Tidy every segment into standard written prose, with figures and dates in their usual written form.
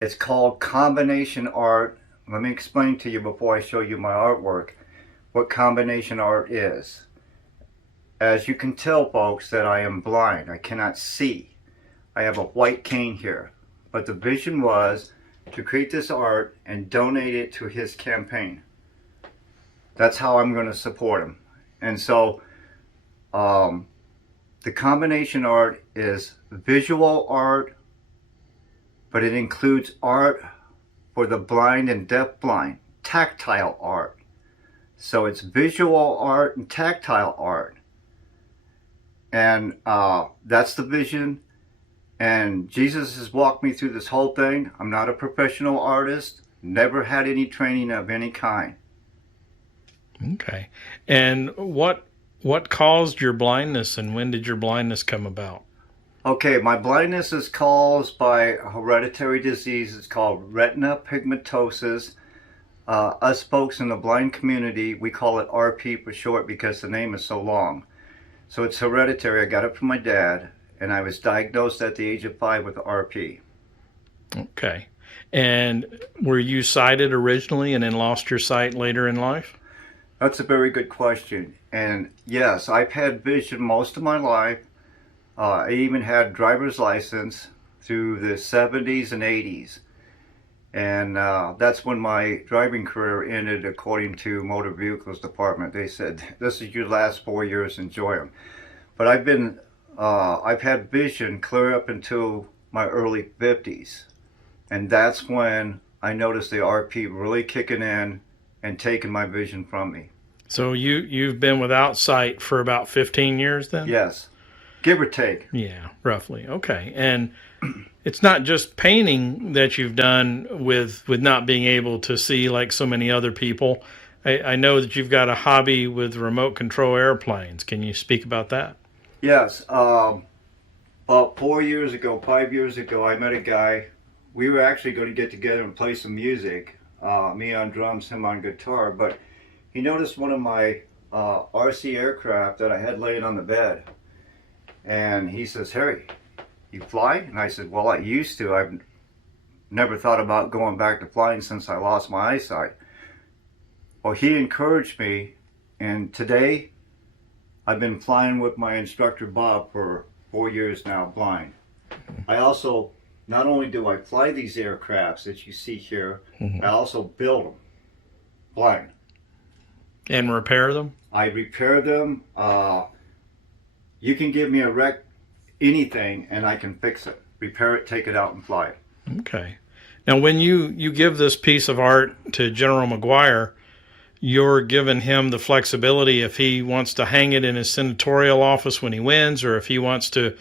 It's called combination art. Let me explain to you before I show you my artwork what combination art is. As you can tell, folks, that I am blind. I cannot see. I have a white cane here. But the vision was to create this art and donate it to his campaign. That's how I'm going to support him. And so the combination art is visual art, but it includes art for the blind and deafblind, tactile art. So it's visual art and tactile art. And that's the vision. And Jesus has walked me through this whole thing. I'm not a professional artist, never had any training of any kind. Okay. And what caused your blindness, and when did your blindness come about? Okay, my blindness is caused by a hereditary disease. It's called retina pigmentosis. Us folks in the blind community, we call it RP for short because the name is so long. So it's hereditary. I got it from my dad, and I was diagnosed at the age of 5 with RP. Okay. And were you sighted originally and then lost your sight later in life? That's a very good question. And yes, I've had vision most of my life. I even had driver's license through the 70s and 80s. And that's when my driving career ended, according to Motor Vehicles Department. They said, this is your last 4 years, enjoy them. But I've had vision clear up until my early 50s. And that's when I noticed the RP really kicking in and taking my vision from me. So you've been without sight for about 15 years then? Yes, give or take. Yeah, roughly. Okay. And it's not just painting that you've done with not being able to see like so many other people. I know that you've got a hobby with remote control airplanes. Can you speak about that? Yes. About 4 years ago, 5 years ago, I met a guy. We were actually going to get together and play some music. Me on drums, him on guitar. But he noticed one of my RC aircraft that I had laying on the bed. And he says, Harry, you fly? And I said, well, I used to. I've never thought about going back to flying since I lost my eyesight. Well, he encouraged me, and today I've been flying with my instructor Bob for 4 years now, blind. I also, not only do I fly these aircrafts that you see here, I also build them, blind. And repair them? I repair them. You can give me a wreck, anything, and I can fix it. Repair it, take it out, and fly it. Okay. Now, when you give this piece of art to General McGuire, you're giving him the flexibility if he wants to hang it in his senatorial office when he wins, or if he wants to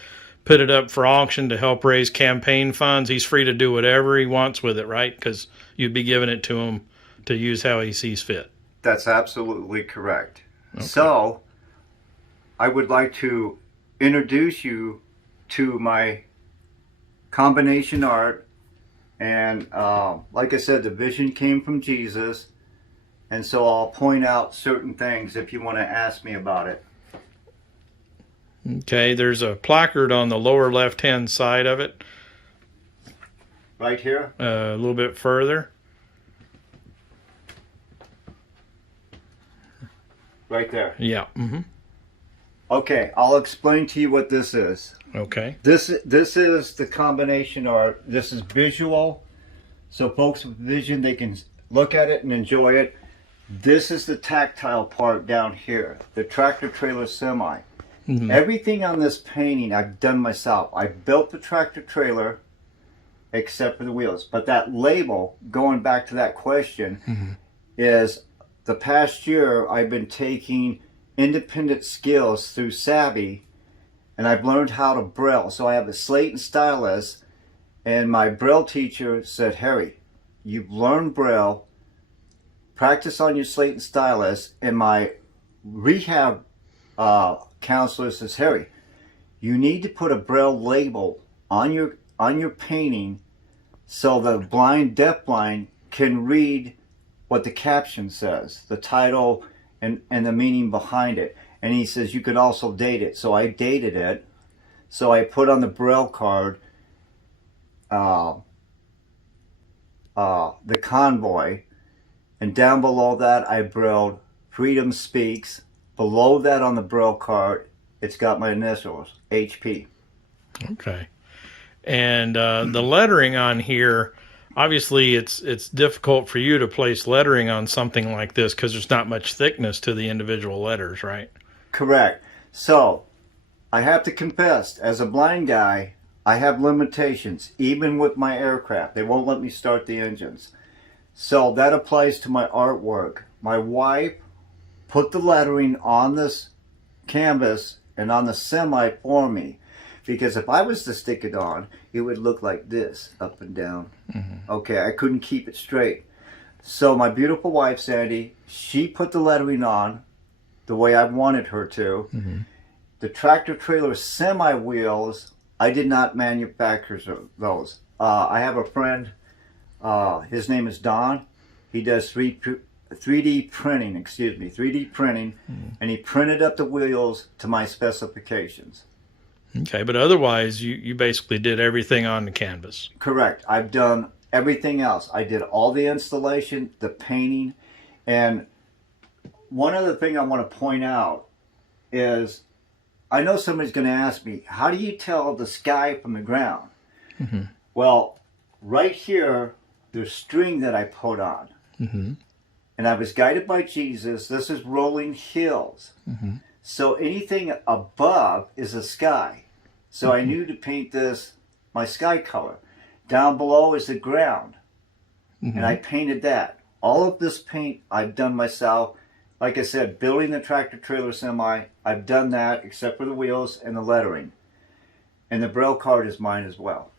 put it up for auction to help raise campaign funds. He's free to do whatever he wants with it, right? Because you'd be giving it to him to use how he sees fit. That's absolutely correct. Okay. So, I would like to introduce you to my combination art. And like I said, the vision came from Jesus. And so I'll point out certain things if you want to ask me about it. Okay, there's a placard on the lower left-hand side of it. Right here? A little bit further. Right there. Yeah. Mm-hmm. Okay, I'll explain to you what this is. Okay. This is the combination art. This is visual. So folks with vision, they can look at it and enjoy it. This is the tactile part down here, the tractor trailer semi. Mm-hmm. Everything on this painting I've done myself. I built the tractor trailer except for the wheels. But that label, going back to that question, is the past year I've been taking independent skills through Savvy, and I've learned how to Braille. So I have a slate and stylus, and my Braille teacher said, Harry, you've learned Braille, practice on your slate and stylus. And my rehab counselor says, Harry, you need to put a Braille label on your painting so the blind, deafblind can read what the caption says, the title and the meaning behind it. And he says you could also date it. So I dated it. So I put on the Braille card the Convoy, and down below that I brailled Freedom Speaks. Below that on the braille card, it's got my initials, HP. Okay. And the lettering on here, obviously it's difficult for you to place lettering on something like this because there's not much thickness to the individual letters, right? Correct. So, I have to confess, as a blind guy, I have limitations, even with my aircraft. They won't let me start the engines. So that applies to my artwork. My wife put the lettering on this canvas and on the semi for me. Because if I was to stick it on, it would look like this, up and down. Mm-hmm. Okay, I couldn't keep it straight. So my beautiful wife, Sandy, she put the lettering on the way I wanted her to. Mm-hmm. The tractor trailer semi wheels, I did not manufacture those. I have a friend, his name is Don. He does 3D printing, 3D printing, and he printed up the wheels to my specifications. Okay, but otherwise you basically did everything on the canvas. Correct. I've done everything else. I did all the installation, the painting, and one other thing I want to point out is I know somebody's going to ask me, how do you tell the sky from the ground? Mm-hmm. Well, right here, there's string that I put on. Mm-hmm. And I was guided by Jesus. This is rolling hills. Mm-hmm. So anything above is the sky. So I knew to paint this my sky color. Down below is the ground. Mm-hmm. And I painted that. All of this paint I've done myself. Like I said, building the tractor trailer semi, I've done that except for the wheels and the lettering. And the braille card is mine as well.